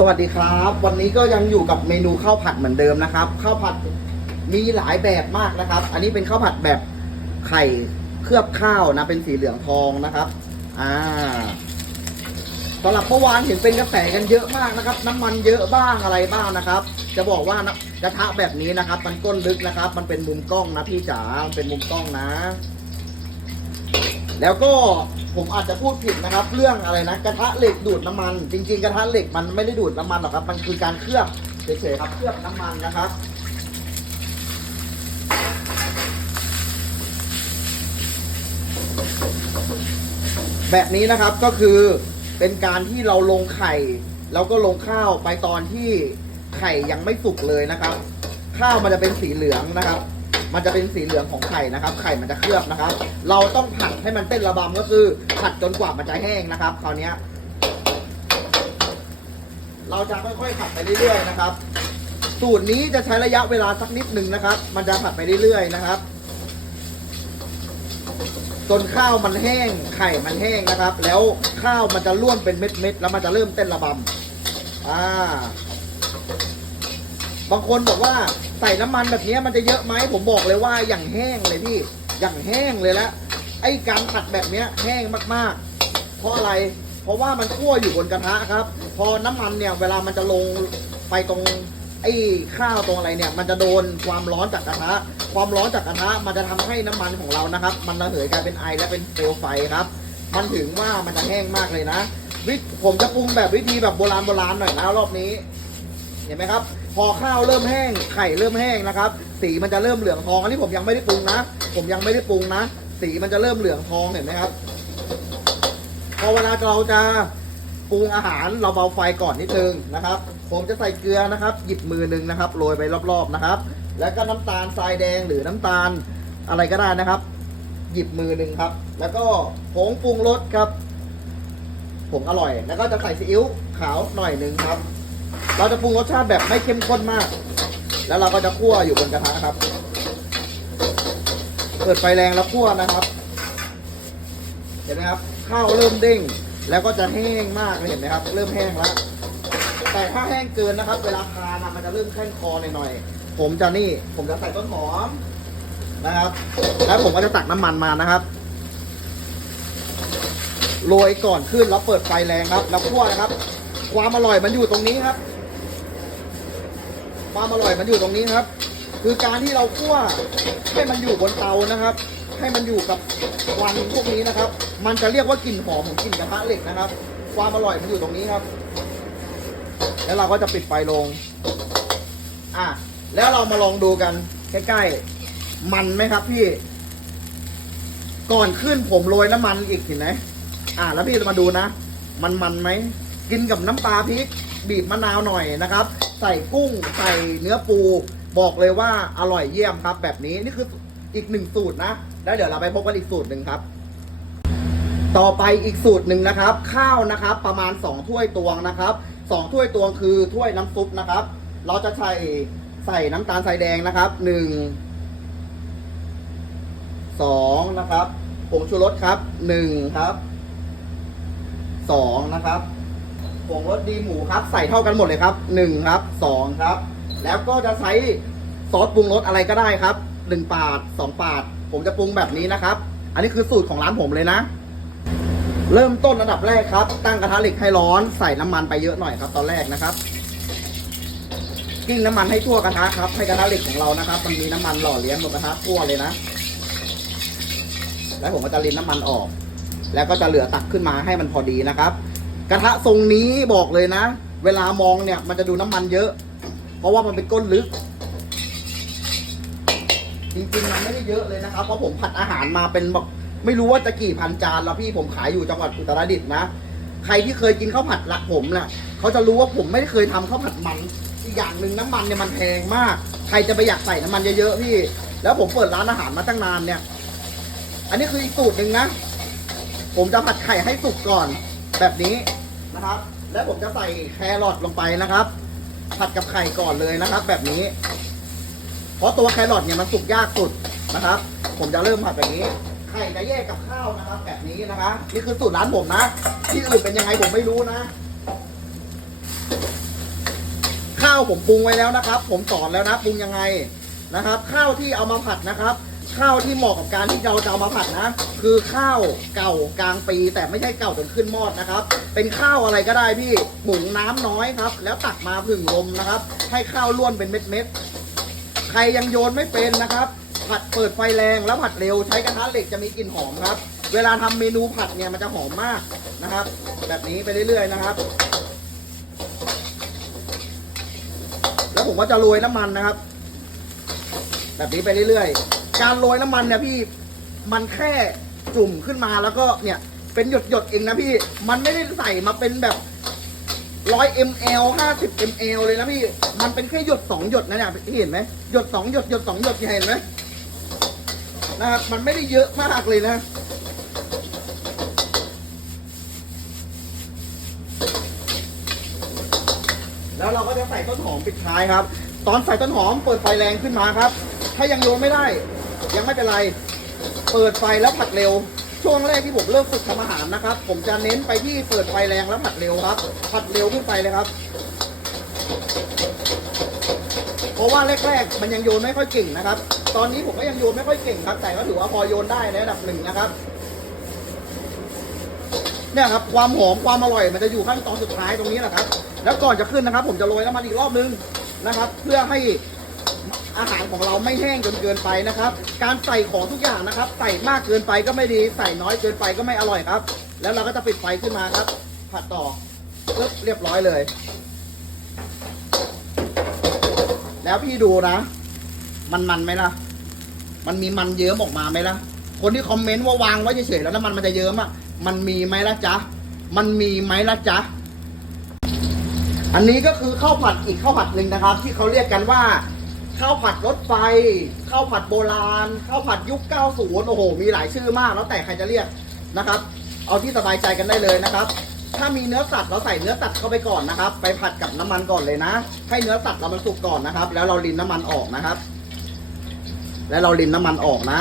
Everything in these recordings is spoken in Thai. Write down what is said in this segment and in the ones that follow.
สวัสดีครับ วันนี้ก็ยังอยู่กับเมนูข้าวผัดเหมือนเดิมนะครับข้าวผัดมีหลายแบบมากนะครับ อันนี้เป็นข้าวผัดแบบไข่เคลือบข้าวนะเป็นสีเหลืองทองนะครับอ่าสำหรับเมื่อวานเห็นเป็นกระแสกันเยอะมากนะครับ น้ำมันเยอะบ้างอะไรบ้างนะครับ จะบอกว่านะกระทะแบบนี้นะครับ มันก้นลึกนะครับ มันเป็นมุมกล้องนะพี่จ๋ามันเป็นมุมกล้องนะ แล้วก็ผมอาจจะพูดผิดนะครับ เรื่องอะไรนะกระทะเหล็กดูดน้ำมัน จริง ๆ กระทะเหล็กมันไม่ได้ดูดน้ำมันหรอกครับ มันคือการเคลือบเฉยๆครับเคลือบน้ำมันนะครับแบบนี้นะครับก็คือเป็นการที่เราลงไข่แล้วก็ลงข้าวไปตอนที่ไข่ยังไม่สุกเลยนะครับ ข้าวมันจะเป็นสีเหลืองนะครับ มันจะเป็นสีเหลืองของไข่นะครับ ไข่มันจะเคลือบนะครับ เราต้องผัดให้มันเต้นระบำก็คือผัดจนกว่ามันจะแห้งนะครับ คราวนี้เราจะค่อยๆผัดไปเรื่อยๆนะครับ สูตรนี้จะใช้ระยะเวลาสักนิดหนึ่งนะครับ มันจะผัดไปเรื่อยๆนะครับจนข้าวมันแห้งไข่มันแห้งนะครับ แล้วข้าวมันจะร่วนเป็นเม็ดๆแล้วมันจะเริ่มเต้นระบำอ่า บางคนบอกว่าใส่น้ำมันแบบนี้มันจะเยอะไหมผมบอกเลยว่าอย่างแห้งเลยพี่อย่างแห้งเลยละไอ้การผัดแบบเนี้ยแห้งมากๆ เพราะอะไร เพราะว่ามันคั่วอยู่บนกระทะครับ พอน้ำมันเนี่ยเวลามันจะลงไปตรงไอ้ข้าวตรงอะไรเนี่ย มันจะโดนความร้อนจากกระทะ ความร้อนจากกระทะมันจะทำให้น้ำมันของเรานะครับ มันระเหยกลายเป็นไอและเป็นเปลวไฟครับ มันถึงว่ามันจะแห้งมากเลยนะวิผมจะปรุงแบบวิธีแบบโบราณโบราณหน่อยนะรอบนี้ เห็นไหมครับ พอข้าวเริ่มแห้ง ไข่เริ่มแห้งนะครับ สีมันจะเริ่มเหลืองทอง อันนี้ผมยังไม่ได้ปรุงนะ ผมยังไม่ได้ปรุงนะ สีมันจะเริ่มเหลืองทองเห็นไหมครับ พอเวลาเราจะปรุงอาหารเราเบาไฟก่อนนิดนึงนะครับ ผมจะใส่เกลือนะครับ หยิบมือหนึ่งนะครับโรยไปรอบๆนะครับ แล้วก็น้ำตาลทรายแดงหรือน้ำตาลอะไรก็ได้นะครับ หยิบมือหนึ่งครับ แล้วก็ผงปรุงรสครับผงอร่อย แล้วก็จะใส่ซีอิ๊วขาวหน่อยหนึ่งครับ เราจะปรุงรสชาติแบบไม่เข้มข้นมาก แล้วเราก็จะคั่วอยู่บนกระทะครับ เปิดไฟแรงแล้วคั่วนะครับ เห็นไหมครับ ข้าวเริ่มเด้ง แล้วก็จะแห้งมากเห็นไหมครับ เริ่มแห้งแล้ว แต่ถ้าแห้งเกินนะครับ เวลาทานะมันจะเริ่มแข้งคอหน่อยๆ ผมจะนี่ ผมจะใส่ต้นหอมนะครับ แล้วผมก็จะตักน้ำมันมานะครับโรยก่อนขึ้นแล้วเปิดไฟแรงครับ แล้วคั่วนะครับ ความอร่อยมันอยู่ตรงนี้ครับ ความอร่อยมันอยู่ตรงนี้ครับ คือการที่เราคั่วให้มันอยู่บนเตานะครับ ให้มันอยู่กับควันพวกนี้นะครับ มันจะเรียกว่ากลิ่นหอมของกลิ่นกระทะเหล็กนะครับ ความอร่อยมันอยู่ตรงนี้ครับ แล้วเราก็จะปิดไฟลง อะแล้วเรามาลองดูกันใกล้ๆ มันไหมครับพี่ ก่อนขึ้นผมโรยน้ำมันอีกเห็นไหมอะแล้วพี่มาดูนะ มันมันไหมกินกับน้ำปลาพริกบีบมะนาวหน่อยนะครับ ใส่กุ้งใส่เนื้อปู บอกเลยว่าอร่อยเยี่ยมครับ แบบนี้นี่คืออีกหนึ่งสูตรนะแล้วเดี๋ยวเราไปพบกันอีกสูตรหนึ่งครับ ต่อไปอีกสูตรหนึ่งนะครับ ข้าวนะครับ ประมาณ 2 ถ้วยตวงนะครับสองถ้วยตวงคือถ้วยน้ำซุปนะครับ เราจะใส่ใส่น้ำตาลทรายแดงนะครับหนึ่งสองนะครับผงชูรสครับหนึ่งครับสองนะครับ ผงรสดีหมูครับ ใส่เท่ากันหมดเลยครับหนึ่งครับสองครับ แล้วก็จะใช้ซอสปรุงรสอะไรก็ได้ครับหนึ่งปาดสองปาด ผมจะปรุงแบบนี้นะครับ อันนี้คือสูตรของร้านผมเลยนะ เริ่มต้นอันดับแรกครับ ตั้งกระทะเหล็กให้ร้อนใส่น้ำมันไปเยอะหน่อยครับ ตอนแรกนะครับกิ้งน้ำมันให้ทั่วกระทะครับให้กระทะเหล็กของเรานะครับ มันมีน้ำมันหล่อเลี้ยงบนกระทะทั่วเลยนะ แล้วผมก็จะรินน้ำมันออก แล้วก็จะเหลือตักขึ้นมาให้มันพอดีนะครับ กระทะทรงนี้บอกเลยนะ เวลามองเนี่ยมันจะดูน้ำมันเยอะ เพราะว่ามันเป็นก้นลึก จริงๆมันไม่ได้เยอะเลยนะครับ เพราะผมผัดอาหารมาเป็นแบบไม่รู้ว่าจะกี่พันจานแล้วพี่ผมขายอยู่จังหวัดอุตรดิตถ์นะ ใครที่เคยกินข้าวผัดละผมน่ะเขาจะรู้ว่าผมไม่ได้เคยทำข้าวผัดมันอีกอย่างหนึ่งน้ำมันเนี่ยมันแพงมาก ใครจะไปอยากใส่น้ำมันเยอะๆพี่ แล้วผมเปิดร้านอาหารมาตั้งนานเนี่ย อันนี้คืออีกสูตรหนึ่งนะ ผมจะผัดไข่ให้สุกก่อน แบบนี้นะครับ แล้วผมจะใส่แครอทลงไปนะครับ ผัดกับไข่ก่อนเลยนะครับ แบบนี้ เพราะตัวแครอทเนี่ยมันสุกยากสุดนะครับ ผมจะเริ่มผัดแบบนี้ ไข่จะแยกกับข้าวนะครับ แบบนี้นะคะนี่คือสูตรร้านผมนะ ที่อื่นเป็นยังไงผมไม่รู้นะ ข้าวผมปรุงไว้แล้วนะครับ ผมสอนแล้วนะปรุงยังไงนะครับ ข้าวที่เอามาผัดนะครับ ข้าวที่เหมาะกับการที่เราจะเอามาผัดนะ คือข้าวเก่ากลางปี แต่ไม่ใช่เก่าจนขึ้นมอดนะครับ เป็นข้าวอะไรก็ได้พี่หมุงน้ำน้อยครับ แล้วตักมาผึ่งลมนะครับ ให้ข้าวล้วนเป็นเม็ดๆใครยังโยนไม่เป็นนะครับ ผัดเปิดไฟแรงแล้วผัดเร็วใช้กระทะเหล็กจะมีกลิ่นหอมครับ เวลาทำเมนูผัดเนี่ยมันจะหอมมากนะครับ แบบนี้ไปเรื่อยๆนะครับ แล้วผมก็จะโรยน้ำมันนะครับ แบบนี้ไปเรื่อยๆ การโรยน้ำมันเนี่ยพี่มันแค่จุ่มขึ้นมาแล้วก็เนี่ยเป็นหยดหยดๆเองนะพี่ มันไม่ได้ใส่มาเป็นแบบร้อย ml ห้าสิบ ml เลยนะพี่ มันเป็นแค่หยดสองหยดนะเนี่ยพี่เห็นไหมหยดสองหยดหยดสองหยดเห็นไหมนะครับมันไม่ได้เยอะมากเลยนะ แล้วเราก็จะใส่ต้นหอมปิดท้ายครับ ตอนใส่ต้นหอมเปิดไฟแรงขึ้นมาครับ ถ้ายังโยนไม่ได้ ยังไม่เป็นไร เปิดไฟแล้วผัดเร็ว ช่วงแรกที่ผมเริ่มฝึกทำอาหารนะครับ ผมจะเน้นไปที่เปิดไฟแรงแล้วผัดเร็วครับ ผัดเร็วขึ้นไปเลยครับ เพราะว่าแรกๆมันยังโยนไม่ค่อยเก่งนะครับ ตอนนี้ผมก็ยังโยนไม่ค่อยเก่งครับ แต่ก็ถือว่าพอโยนได้ในระดับหนึ่งนะครับเนี่ยครับความหอมความอร่อยมันจะอยู่ขั้นตอนสุดท้ายตรงนี้แหละครับ แล้วก่อนจะขึ้นนะครับ ผมจะโรยน้ำมันอีกรอบนึงนะครับ เพื่อให้ อาหารของเราไม่แห้งจนเกินไปนะครับ การใส่ของทุกอย่างนะครับ ใส่มากเกินไปก็ไม่ดี ใส่น้อยเกินไปก็ไม่อร่อยครับ แล้วเราก็จะปิดไฟขึ้นมาครับ ผัดต่อปึ๊บเรียบร้อยเลย แล้วพี่ดูนะ มันมันไหมล่ะ มันมีมันเยิ้มออกมาไหมล่ะ คนที่คอมเมนต์ว่าวางไว้เฉยๆแล้วน้ำมันมันจะเยิ้มอะ มันมีไหมล่ะจ๊ะ มันมีไหมล่ะจ๊ะ อันนี้ก็คือข้าวผัดอีกข้าวผัดหนึ่งนะครับ ที่เขาเรียกกันว่า ข้าวผัดรถไฟข้าวผัดโบราณข้าวผัดยุค 90 โอ้โห มีหลายชื่อมาก แล้วแต่ใครจะเรียกนะครับ เอาที่สบายใจกันได้เลยนะครับ ถ้ามีเนื้อสัตว์เราใส่เนื้อสัตว์เข้าไปก่อนนะครับ ไปผัดกับน้ำมันก่อนเลยนะ ให้เนื้อสัตว์เรามันสุกก่อนนะครับ แล้วเรารินน้ำมันออกนะครับ แล้วเรารินน้ำมันออกนะ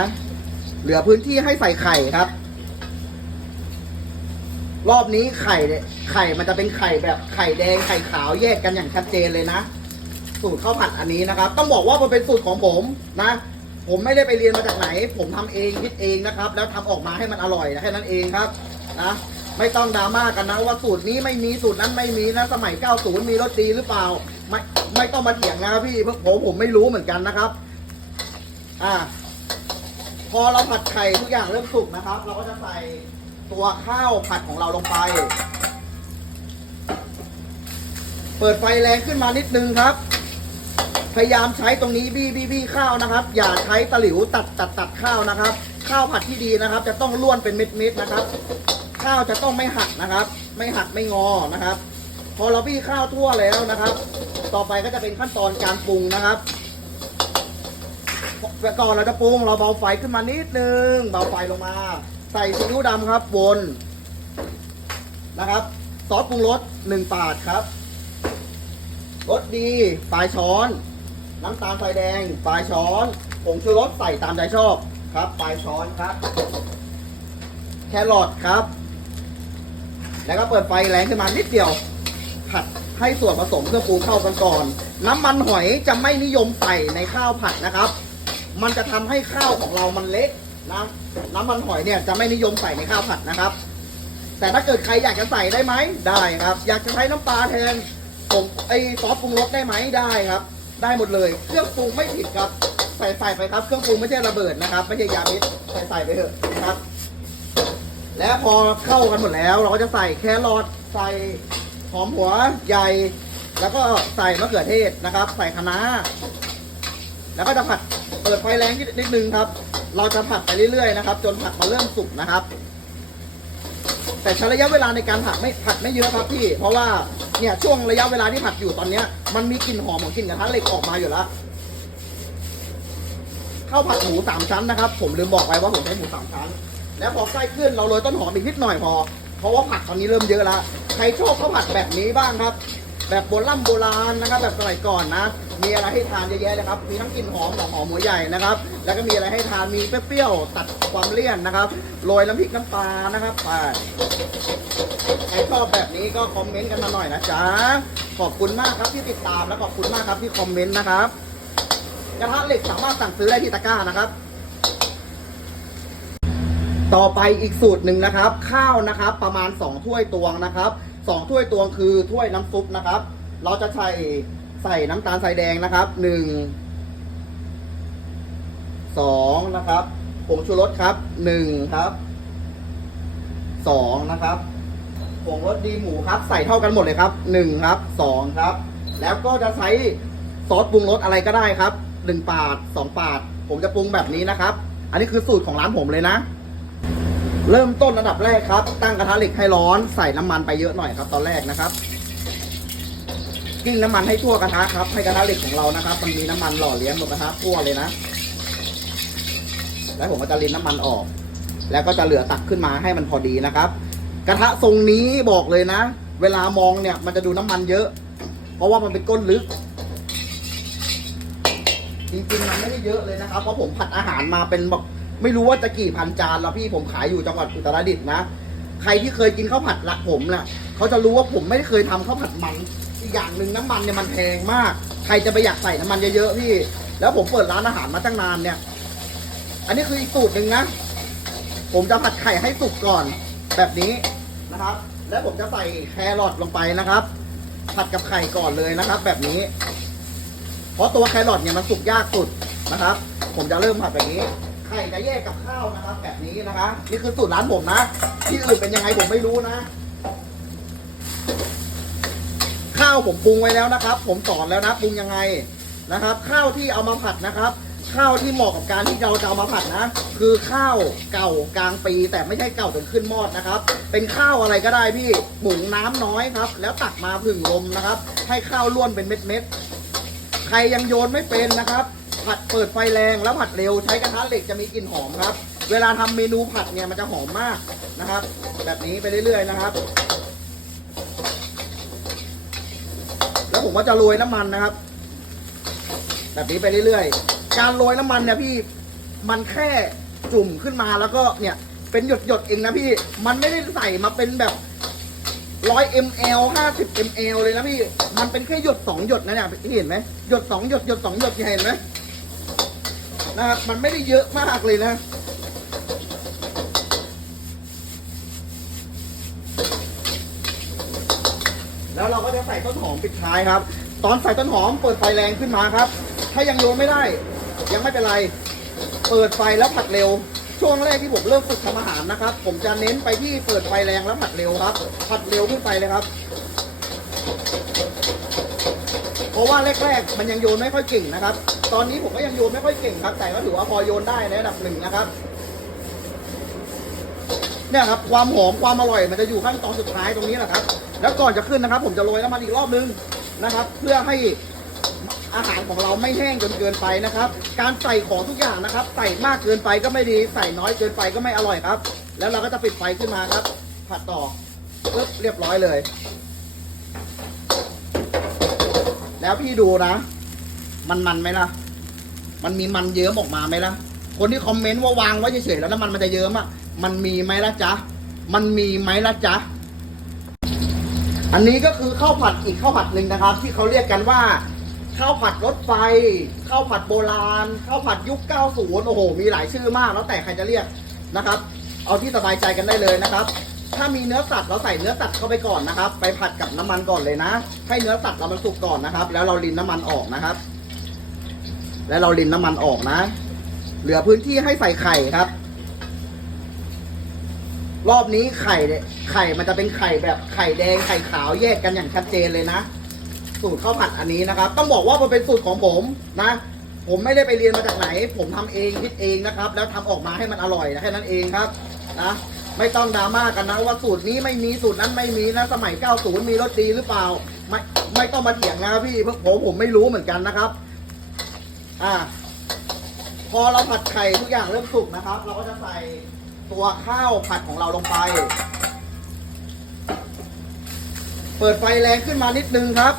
เหลือพื้นที่ให้ใส่ไข่ครับ รอบนี้ไข่เนี่ยไข่มันจะเป็นไข่แบบไข่แดงไข่ขาวแยกกันอย่างชัดเจนเลยนะ สูตรข้าวผัดอันนี้นะครับ ต้องบอกว่ามันเป็นสูตรของผมนะ ผมไม่ได้ไปเรียนมาจากไหน ผมทำเองคิดเองนะครับ แล้วทำออกมาให้มันอร่อยแค่นั้นเองครับนะไม่ต้องดราม่ากันนะว่าสูตรนี้ไม่มีสูตรนั้นไม่มีนะสมัย 90 มีรสดีหรือเปล่า ไม่ไม่ต้องมาเถียงนะครับพี่เพราะผมผมไม่รู้เหมือนกันนะครับ อ่า พอเราผัดไข่ทุกอย่างเริ่มสุกนะครับ เราก็จะใส่ตัวข้าวผัดของเราลงไป เปิดไฟแรงขึ้นมานิดนึงครับ พยายามใช้ตรงนี้บี้บี้บี้ข้าวนะครับ อย่าใช้ตะหลิวตัดตัดตัดข้าวนะครับ ข้าวผัดที่ดีนะครับ จะต้องล้วนเป็นเม็ดเม็ดนะครับ ข้าวจะต้องไม่หักนะครับ ไม่หักไม่งอนะครับ พอเราบี้ข้าวทั่วแล้วนะครับ ต่อไปก็จะเป็นขั้นตอนการปรุงนะครับก่อนเราจะปรุงเราเบาไฟขึ้นมานิดนึงเบาไฟลงมา ใส่ซีอิ๊วดำครับวนนะครับซอสปรุงรสหนึ่งปาดครับรสดีปลายช้อน น้ำตาลทรายแดงปลายช้อนผงชูรสใส่ตามใจชอบครับปลายช้อนครับ แครอทครับ แล้วก็เปิดไฟแรงขึ้นมานิดเดียว ผัดให้ส่วนผสมเครื่องปรุงเข้ากันก่อน น้ำมันหอยจะไม่นิยมใส่ในข้าวผัดนะครับ มันจะทำให้ข้าวของเรามันเละนะน้ำมันหอยเนี่ยจะไม่นิยมใส่ในข้าวผัดนะครับ แต่ถ้าเกิดใครอยากจะใส่ได้ไหมได้ครับ อยากจะใช้น้ำปลาแทนผมไอซอสปรุงรสได้ไหมได้ครับ ได้หมดเลย เครื่องปรุงไม่ผิดครับ ใส่ใส่ไปครับ เครื่องปรุงไม่ใช่ระเบิดนะครับ ไม่ใช่ยาพิษใส่ใส่ไปเถอะนะครับ แล้วพอเข้ากันหมดแล้ว เราก็จะใส่แครอทใส่หอมหัวใหญ่ แล้วก็ใส่มะเขือเทศนะครับ ใส่คะน้าแล้วก็จะผัดเปิดไฟแรงนิดนึงครับ เราจะผัดไปเรื่อยๆนะครับ จนผัดมาเริ่มสุกนะครับ แต่ใช้ระยะเวลาในการผัดไม่ผัดไม่เยอะครับพี่ เพราะว่าเนี่ยช่วงระยะเวลาที่ผัดอยู่ตอนเนี้ยมันมีกลิ่นหอมของกลิ่นกระทะเหล็กออกมาอยู่แล้วข้าวผัดหมูสามชั้นนะครับ ผมลืมบอกไปว่าผมใช้หมูสามชั้น แล้วพอใกล้ขึ้นเราโรยต้นหอมอีกนิดหน่อยพอ เพราะว่าผัดตอนนี้เริ่มเยอะแล้วใครชอบข้าวผัดแบบนี้บ้างครับ แบบโบราณโบราณนะครับ แบบสมัยก่อนนะ มีอะไรให้ทานเยอะแยะเลยครับ มีทั้งกลิ่นหอมของหอมหัวใหญ่นะครับ แล้วก็มีอะไรให้ทานมีเปรี้ยวๆตัดความเลี่ยนนะครับโรยน้ำพริกน้ำปลานะครับไปใครชอบแบบนี้ก็คอมเมนต์กันมาหน่อยนะจ๊ะขอบคุณมากครับที่ติดตามและขอบคุณมากครับที่คอมเมนต์นะครับกระทะเหล็กสามารถสั่งซื้อได้ที่ตะกร้านะครับต่อไปอีกสูตรหนึ่งนะครับ ข้าวนะครับ ประมาณ 2 ถ้วยตวงนะครับ 2ถ้วยตวงคือถ้วยน้ำซุปนะครับ เราจะใส่ใส่น้ำตาลทรายแดงนะครับหนึ่งสองนะครับผงชูรสครับหนึ่งครับสองนะครับผงรสดีหมูครับ ใส่เท่ากันหมดเลยครับหนึ่งครับสองครับ แล้วก็จะใช้ซอสปรุงรสอะไรก็ได้ครับหนึ่งปาดสองปาด ผมจะปรุงแบบนี้นะครับ อันนี้คือสูตรของร้านผมเลยนะ เริ่มต้นอันดับแรกครับ ตั้งกระทะเหล็กให้ร้อนใส่น้ำมันไปเยอะหน่อยครับ ตอนแรกนะครับกิ้งน้ำมันให้ทั่วกระทะครับ ให้กระทะเหล็กของเรานะครับ มันมีน้ำมันหล่อเลี้ยงบนกระทะทั่วเลยนะ แล้วผมก็จะรินน้ำมันออก แล้วก็จะเหลือตักขึ้นมาให้มันพอดีนะครับ กระทะทรงนี้บอกเลยนะ เวลามองเนี่ยมันจะดูน้ำมันเยอะ เพราะว่ามันเป็นก้นลึกจริงๆมันไม่ได้เยอะเลยนะครับ เพราะผมผัดอาหารมาเป็นแบบ ไม่รู้ว่าจะกี่พันจานแล้วพี่ผมขายอยู่จังหวัดอุตรดิตถ์นะ ใครที่เคยกินข้าวผัดละผมน่ะเขาจะรู้ว่าผมไม่ได้เคยทำข้าวผัดมันอีกอย่างหนึ่งน้ำมันเนี่ยมันแพงมาก ใครจะไปอยากใส่น้ำมันเยอะๆพี่ แล้วผมเปิดร้านอาหารมาตั้งนานเนี่ย อันนี้คืออีกสูตรหนึ่งนะ ผมจะผัดไข่ให้สุกก่อนแบบนี้นะครับ แล้วผมจะใส่แครอทลงไปนะครับ ผัดกับไข่ก่อนเลยนะครับ แบบนี้ เพราะตัวแครอทเนี่ยมันสุกยากสุดนะครับ ผมจะเริ่มผัดแบบนี้ ไข่จะแยกกับข้าวนะครับ แบบนี้นะคะ นี่คือสูตรร้านผมนะ ที่อื่นเป็นยังไงผมไม่รู้นะ ข้าวผมปรุงไว้แล้วนะครับ ผมสอนแล้วนะปรุงยังไงนะครับ ข้าวที่เอามาผัดนะครับ ข้าวที่เหมาะกับการที่เราจะเอามาผัดนะ คือข้าวเก่ากลางปี แต่ไม่ใช่เก่าจนขึ้นมอดนะครับ เป็นข้าวอะไรก็ได้พี่หมุงน้ำน้อยครับ แล้วตักมาผึ่งลมนะครับ ให้ข้าวล้วนเป็นเม็ดๆใครยังโยนไม่เป็นนะครับ ผัดเปิดไฟแรงแล้วผัดเร็วใช้กระทะเหล็กจะมีกลิ่นหอมครับ เวลาทำเมนูผัดเนี่ยมันจะหอมมากนะครับ แบบนี้ไปเรื่อยๆนะครับ แล้วผมก็จะโรยน้ำมันนะครับ แบบนี้ไปเรื่อยๆ การโรยน้ำมันเนี่ยพี่มันแค่จุ่มขึ้นมาแล้วก็เนี่ยเป็นหยดหยดๆเองนะพี่ มันไม่ได้ใส่มาเป็นแบบร้อย ml ห้าสิบ ml เลยนะพี่ มันเป็นแค่หยดสองหยดนะเนี่ยพี่เห็นไหมหยดสองหยดหยดสองหยดพี่เห็นไหม นะครับ มันไม่ได้เยอะมากเลยนะ แล้วเราก็จะใส่ต้นหอมปิดท้ายครับ ตอนใส่ต้นหอมเปิดไฟแรงขึ้นมาครับ ถ้ายังโยนไม่ได้ ยังไม่เป็นไร เปิดไฟแล้วผัดเร็ว ช่วงแรกที่ผมเริ่มฝึกทำอาหารนะครับ ผมจะเน้นไปที่เปิดไฟแรงแล้วผัดเร็วครับ ผัดเร็วขึ้นไปเลยครับเพราะว่าแรกๆ มันยังโยนไม่ค่อยเก่งนะครับ ตอนนี้ผมก็ยังโยนไม่ค่อยเก่งครับ แต่ก็ถือว่าพอโยนได้ในระดับหนึ่งนะครับเนี่ยครับความหอมความอร่อยมันจะอยู่ขั้นตอนสุดท้ายตรงนี้แหละครับ แล้วก่อนจะขึ้นนะครับ ผมจะโรยน้ำมันอีกรอบนึงนะครับ เพื่อให้อาหารของเราไม่แห้งจนเกินไปนะครับ การใส่ของทุกอย่างนะครับ ใส่มากเกินไปก็ไม่ดีใส่น้อยเกินไปก็ไม่อร่อยครับ แล้วเราก็จะปิดไฟขึ้นมาครับ ผัดต่อปึ๊บเรียบร้อยเลย แล้วพี่ดูนะ มันมันไหมล่ะ มันมีมันเยิ้มออกมาไหมล่ะ คนที่คอมเมนต์ว่าวางไว้เฉยๆแล้วน้ำมันมันจะเยิ้มอะ มันมีไหมล่ะจ๊ะ มันมีไหมล่ะจ๊ะ อันนี้ก็คือข้าวผัดอีกข้าวผัดหนึ่งนะครับ ที่เขาเรียกกันว่าข้าวผัดรถไฟข้าวผัดโบราณข้าวผัดยุค 90 โอ้โห มีหลายชื่อมาก แล้วแต่ใครจะเรียกนะครับ เอาที่สบายใจกันได้เลยนะครับ ถ้ามีเนื้อสัตว์เราใส่เนื้อสัตว์เข้าไปก่อนนะครับ ไปผัดกับน้ำมันก่อนเลยนะ ให้เนื้อสัตว์เรามันสุกก่อนนะครับ แล้วเรารินน้ำมันออกนะครับ แล้วเรารินน้ำมันออกนะ เหลือพื้นที่ให้ใส่ไข่ครับ รอบนี้ไข่เนี่ยไข่มันจะเป็นไข่แบบไข่แดงไข่ขาวแยกกันอย่างชัดเจนเลยนะ สูตรข้าวผัดอันนี้นะครับ ต้องบอกว่ามันเป็นสูตรของผมนะ ผมไม่ได้ไปเรียนมาจากไหน ผมทำเองคิดเองนะครับ แล้วทำออกมาให้มันอร่อยแค่นั้นเองครับนะไม่ต้องดราม่ากันนะว่าสูตรนี้ไม่มีสูตรนั้นไม่มีนะสมัย 90 มีรสดีหรือเปล่า ไม่ไม่ต้องมาเถียงนะครับพี่เพราะผมผมไม่รู้เหมือนกันนะครับ อ่า พอเราผัดไข่ทุกอย่างเริ่มสุกนะครับ เราก็จะใส่ตัวข้าวผัดของเราลงไป เปิดไฟแรงขึ้นมานิดนึงครับ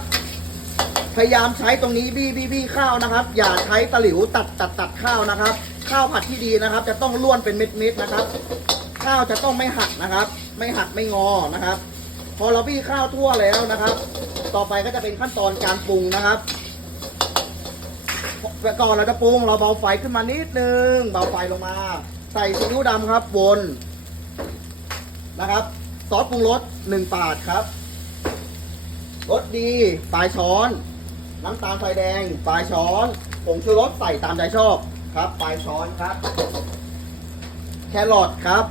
พยายามใช้ตรงนี้บี้บี้บี้ข้าวนะครับ อย่าใช้ตะหลิวตัดตัดตัดข้าวนะครับ ข้าวผัดที่ดีนะครับ จะต้องล้วนเป็นเม็ดเม็ดนะครับ ข้าวจะต้องไม่หักนะครับ ไม่หักไม่งอนะครับ พอเราบี้ข้าวทั่วแล้วนะครับ ต่อไปก็จะเป็นขั้นตอนการปรุงนะครับ ก่อนเราจะปรุงเราเบาไฟขึ้นมานิดนึงเบาไฟลงมา ใส่ซีอิ๊วดำครับวนนะครับ ซอสปรุงรสหนึ่งปาดครับรสดีปลายช้อน น้ำตาลไฟแดงปลายช้อนผงชูรสใส่ตามใจชอบครับปลายช้อนครับ แครอทครับ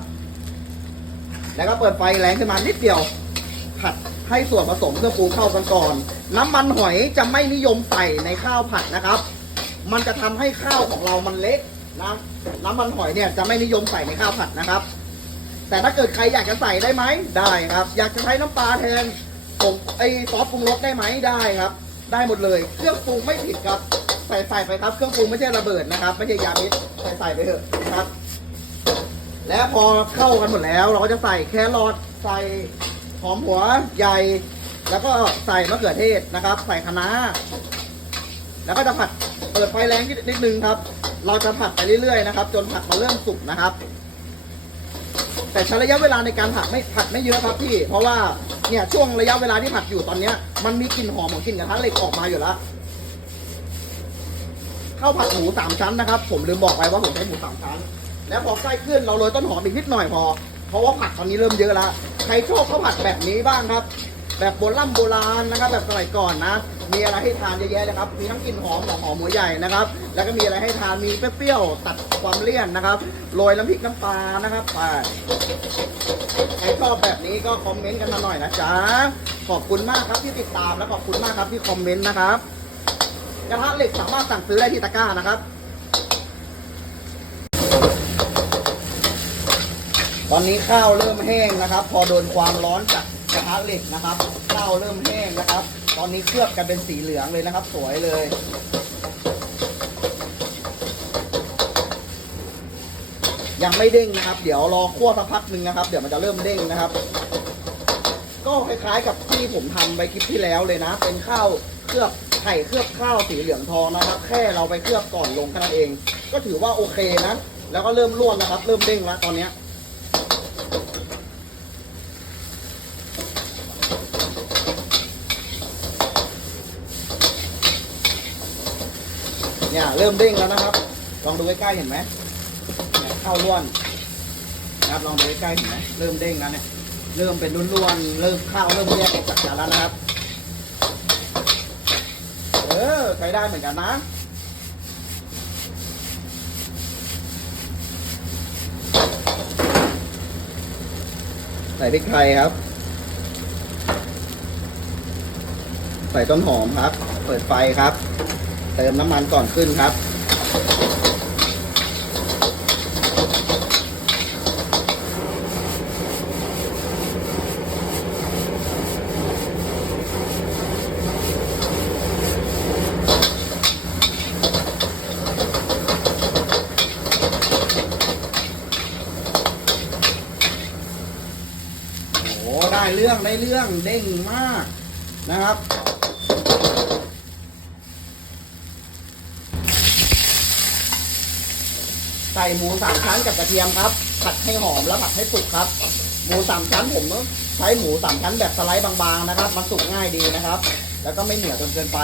แล้วก็เปิดไฟแรงขึ้นมานิดเดียว ผัดให้ส่วนผสมเครื่องปรุงเข้ากันก่อน น้ำมันหอยจะไม่นิยมใส่ในข้าวผัดนะครับ มันจะทำให้ข้าวของเรามันเล็กนะน้ำมันหอยเนี่ยจะไม่นิยมใส่ในข้าวผัดนะครับ แต่ถ้าเกิดใครอยากจะใส่ได้ไหมได้ครับ อยากจะใช้น้ำปลาแทนผมไอซอสปรุงรสได้ไหมได้ครับ ได้หมดเลย เครื่องปรุงไม่ผิดครับ ใส่ใส่ไปครับ เครื่องปรุงไม่ใช่ระเบิดนะครับ ไม่ใช่ยาพิษใส่ใส่ไปเถอะนะครับ แล้วพอเข้ากันหมดแล้ว เราก็จะใส่แครอทใส่หอมหัวใหญ่ แล้วก็ใส่มะเขือเทศนะครับ ใส่คะน้าแล้วก็จะผัด เปิดไฟแรงนิดนึงครับ เราจะผัดไปเรื่อยๆนะครับ จนผัดมันเริ่มสุกนะครับ แต่ใช้ระยะเวลาในการผัดไม่ผัดไม่เยอะครับพี่ เพราะว่าเนี่ยช่วงระยะเวลาที่ผัดอยู่ตอนเนี้ย มันมีกลิ่นหอมของกลิ่นกระทะเหล็กออกมาอยู่แล้วข้าวผัดหมูสามชั้นนะครับ ผมลืมบอกไปว่าผมใช้หมูสามชั้น แล้วพอใกล้ขึ้นเราโรยต้นหอมอีกนิดหน่อยพอ เพราะว่าผัดตอนนี้เริ่มเยอะแล้วใครชอบข้าวผัดแบบนี้บ้างครับ แบบโบราณโบราณนะครับ แบบสมัยก่อนนะ มีอะไรให้ทานเยอะแยะเลยครับ มีทั้งกลิ่นหอมของหอมหัวใหญ่นะครับ แล้วก็มีอะไรให้ทานมีเปรี้ยวๆตัดความเลี่ยนนะครับโรยน้ำพริกน้ำปลานะครับไปใครชอบแบบนี้ก็คอมเมนต์กันมาหน่อยนะจ๊ะขอบคุณมากครับที่ติดตามและขอบคุณมากครับที่คอมเมนต์นะครับกระทะเหล็กสามารถสั่งซื้อได้ที่ตะกร้านะครับ ตอนนี้ข้าวเริ่มแห้งนะครับ พอโดนความร้อนจาก กระทะเหล็กนะครับข้าวเริ่มแห้งนะครับ ตอนนี้เคลือบกันเป็นสีเหลืองเลยนะครับ สวยเลยยังไม่เด้งนะครับ เดี๋ยวรอคั่วสักพักหนึ่งนะครับ เดี๋ยวมันจะเริ่มเด้งนะครับ ก็คล้ายๆกับที่ผมทำไปคลิปที่แล้วเลยนะ เป็นข้าวเคลือบไข่เคลือบข้าวสีเหลืองทองนะครับ แค่เราไปเคลือบก่อนลงแค่นั้นเอง ก็ถือว่าโอเคนะ แล้วก็เริ่มร่วนนะครับ เริ่มเด้งแล้วตอนเนี้ เริ่มเด้งแล้วนะครับ ลองดูใกล้ๆเห็นไหมเข้าวร่วนนะครับลองดูใกล้ๆเห็นไหมเริ่มเด้งแล้วเนี่ยเริ่มเป็นร่วนๆเริ่มข้าวเริ่มแยกออกจากกันแล้วนะครับ เออใช้ได้เหมือนกันนะใส่พริกไทยครับ ใส่ต้นหอมครับ เปิดไฟครับ เติมน้ำมันก่อนขึ้นครับ โอ้ได้เรื่องได้เรื่องเด้งมากนะครับ ใส่หมูสามชั้นกับกระเทียมครับ ผัดให้หอมแล้วผัดให้สุกครับ หมูสามชั้นผมใช้หมูสามชั้นแบบสไลด์บางๆนะครับ มันสุกง่ายดีนะครับ แล้วก็ไม่เหนียวจนเกินไป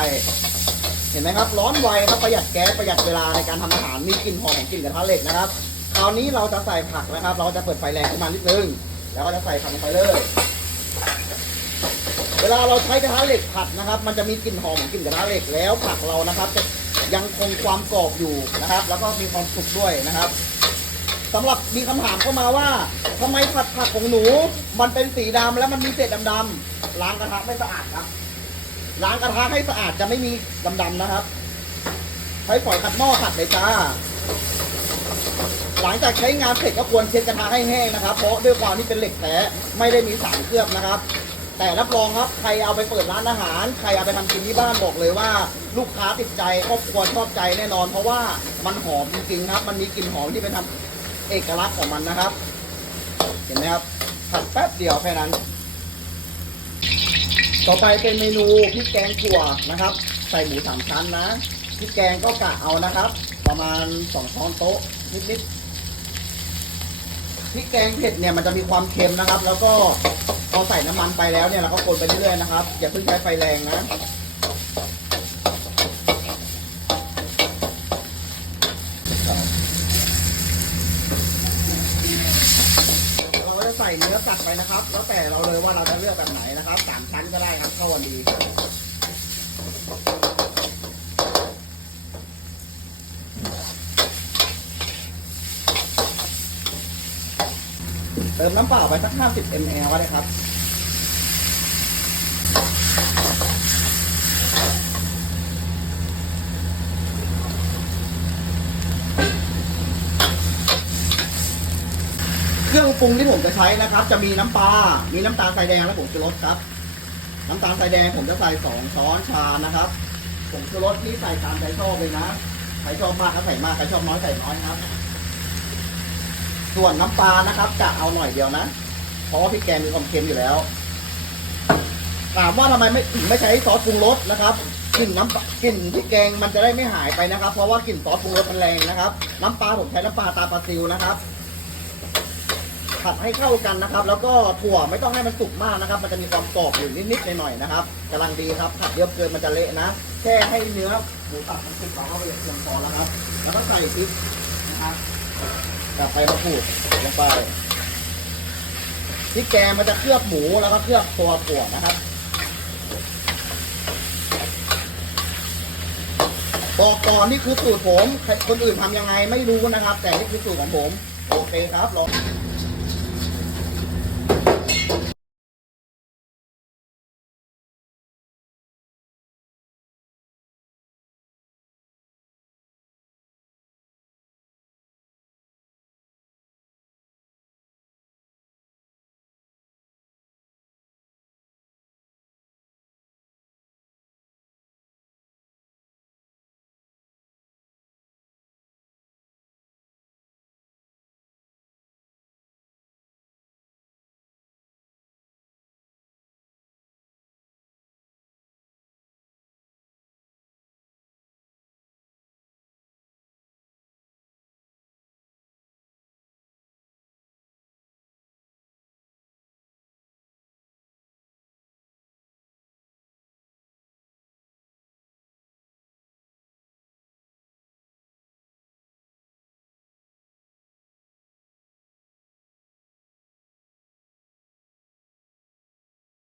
เห็นไหมครับ ร้อนไวครับประหยัดแก๊สประหยัดเวลาในการทำอาหารมีกลิ่นหอมของกลิ่นกระทะเหล็กนะครับ คราวนี้เราจะใส่ผักนะครับ เราจะเปิดไฟแรงขึ้นมานิดนึง แล้วก็จะใส่ผักลงไปเลยเวลาเราใช้กระทะเหล็กผัดนะครับ มันจะมีกลิ่นหอมของกลิ่นกระทะเหล็กแล้วผักเรานะครับจะ ยังคงความกรอบอยู่นะครับ แล้วก็มีความสุกด้วยนะครับสำหรับมีคำถามเข้ามาว่าทำไมผัดผักของหนู มันเป็นสีดำแล้วมันมีเศษดำๆล้างกระทะไม่สะอาดครับล้างกระทะให้สะอาดจะไม่มีดำๆนะครับใช้ฝอยขัดหม้อขัดเลยจ้า หลังจากใช้งานเสร็จก็ควรเช็ดกระทะให้แห้งนะครับ เพราะด้วยความที่เป็นเหล็กแท้ไม่ได้มีสารเคลือบนะครับ แต่รับรองครับใครเอาไปเปิดร้านอาหาร ใครเอาไปทำกินที่บ้านบอกเลยว่า ลูกค้าติดใจครอบครัวชอบใจแน่นอน เพราะว่ามันหอมจริงๆครับ มันมีกลิ่นหอมที่เป็นทำเอกลักษณ์ของมันนะครับ เห็นไหมครับผัดแป๊บเดียวแค่นั้น ต่อไปเป็นเมนูพริกแกงถั่วนะครับ ใส่หมูสามชั้นนะพริกแกงก็กะเอานะครับ ประมาณสองช้อนโต๊ะนิดๆ พริกแกงเผ็ดเนี่ยมันจะมีความเค็มนะครับ แล้วก็พอใส่น้ำมันไปแล้วเนี่ยเราก็คนไปเรื่อยๆนะครับอย่าเพิ่งใช้ไฟแรงนะเราก็จะใส่เนื้อสัตว์ไปนะครับ แล้วแต่เราเลยว่าเราจะเลือกแบบไหนนะครับสามชั้นก็ได้ครับเข้ากันดี ติมน้ำเปล่าไปสัก 50 ml ก็ได้ครับ เครื่องปรุงที่ผมจะใช้นะครับ จะมีน้ำปลา มีน้ำตาลทรายแดงและผงชูรสครับ น้ำตาลทรายแดงผมจะใส่สองช้อนชานะครับ ผงชูรสที่ใส่ตามใจชอบเลยนะ ใครชอบมากก็ใส่มาก ใครชอบน้อยใส่น้อยครับ ส่วนน้ำปลานะครับจะเอาหน่อยเดียวนะ เพราะว่าพริกแกงมีความเค็มอยู่แล้ว ถามว่าทำไมไม่ถึงไม่ใช้ซอสปรุงรสนะครับกลิ่นน้ำกลิ่นพริกแกงมันจะได้ไม่หายไปนะครับ เพราะว่ากลิ่นซอสปรุงรสมันแรงนะครับ น้ำปลาผมใช้น้ำปลาตาปลาซิวนะครับผัดให้เข้ากันนะครับ แล้วก็ถั่วไม่ต้องให้มันสุกมากนะครับ มันจะมีความกรอบอยู่นิดๆหน่อยๆนะครับกำลังดีครับผัดเยอะเกินมันจะเละนะแค่ให้เนื้อหมูสับมันสุกเราก็ไปเตรียมพอแล้วครับ แล้วก็ใส่พริกนะครับ กับไปมะกรูดลงไปพริกแกงมันจะเคลือบหมูแล้วก็เคลือบตัวถั่วนะครับบอกก่อนนี่คือสูตรผมครคนอื่นทำยังไงไม่รู้นะครับ แต่นี่คือสูตรของผม โอเคครับลอง